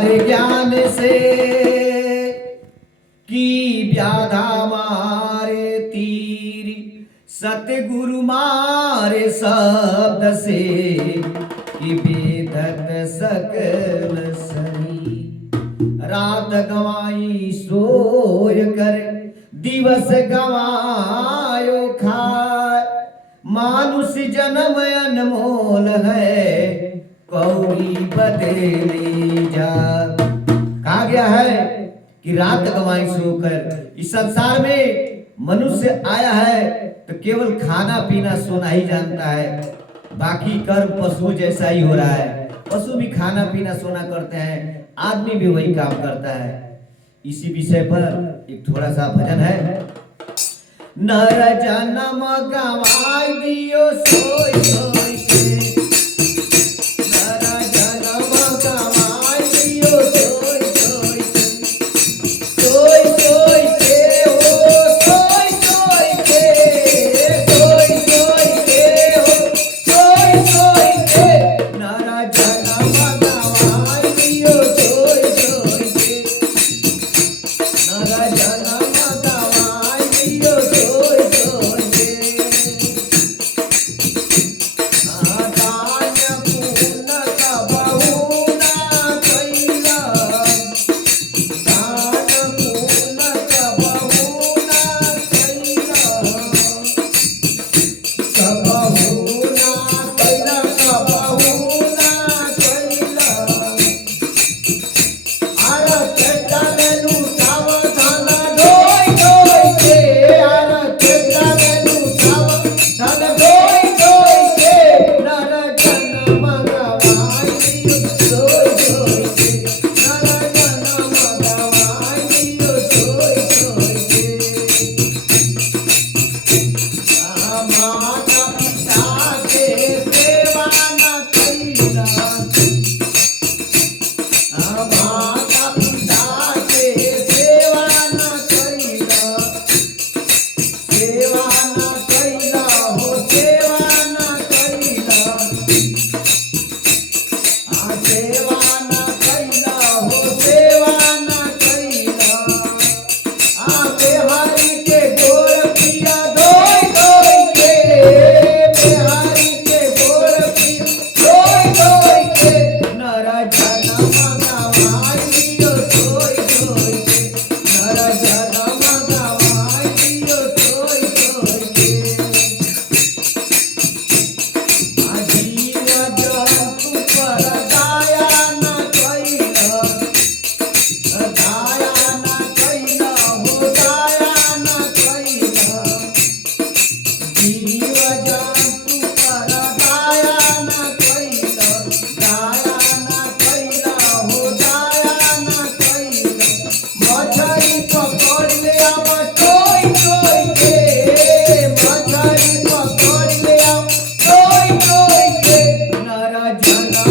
अरे ज्ञान से की व्याधा मारे तीर, सतगुरु मारे शब्द से कि वेदत सकल सरी। रात गवाई सोय कर, दिवस गवायो खाए, मानुष जन्म अनमोल है, कौड़ी बदली जा। कहा गया है कि रात गवाई सोकर, इस संसार में मनुष्य आया है तो केवल खाना पीना सोना ही जानता है, बाकी कर्म पशु जैसा ही हो रहा है। पशु भी खाना पीना सोना करते हैं, आदमी भी वही काम करता है। इसी विषय पर एक थोड़ा सा भजन है। नर जन्म गवाई दियो सोई सोई के, नर जन्म गवाई दियो सोई सोई के, सोई सोई के हो, सोई सोई के, सोई सोई के हो, सोई सोई के, नर जन्म गवाई दियो सोई सोई के, नर जन्म गवाई दियो सोई सोई के। दान पुण्य कबहू ना कैला, दान पुण्य कबहू ना कैला, कबहू ना कैला, कबहू ना कैला। आरत डाले लूटाव धन ढोई ढोई के, आरत डाले लूटाव धन ढोई ढोई के, नर जन्म गवाई दियो सोई सोई के, नर जन्म गवाई दियो सोई सोई के। माता पिता के सेवा न कैला, माता पिता के सेवा न कैला, सेवा न कैला हो, सेवा न कैला, सेवा न कैला हो, सेवा न कैला। बिहारी के गोर पिया धोई धोई के, बिहारी के गोर पिया धोई धोई के, नर जन्म गवाई दियो सोई सोई के, नर जन्म गवाई दियो सोई सोई के। जीव जंतु पर दया न कैला, दया न कैला हो, दया न कैला। जीव जंतु पर दया न कैला, दया न कैला हो, दया न कैला। मछली पकड़ ले आव टोई टोई के, मछली पकड़ ले आव टोई टोई के, नर जन्म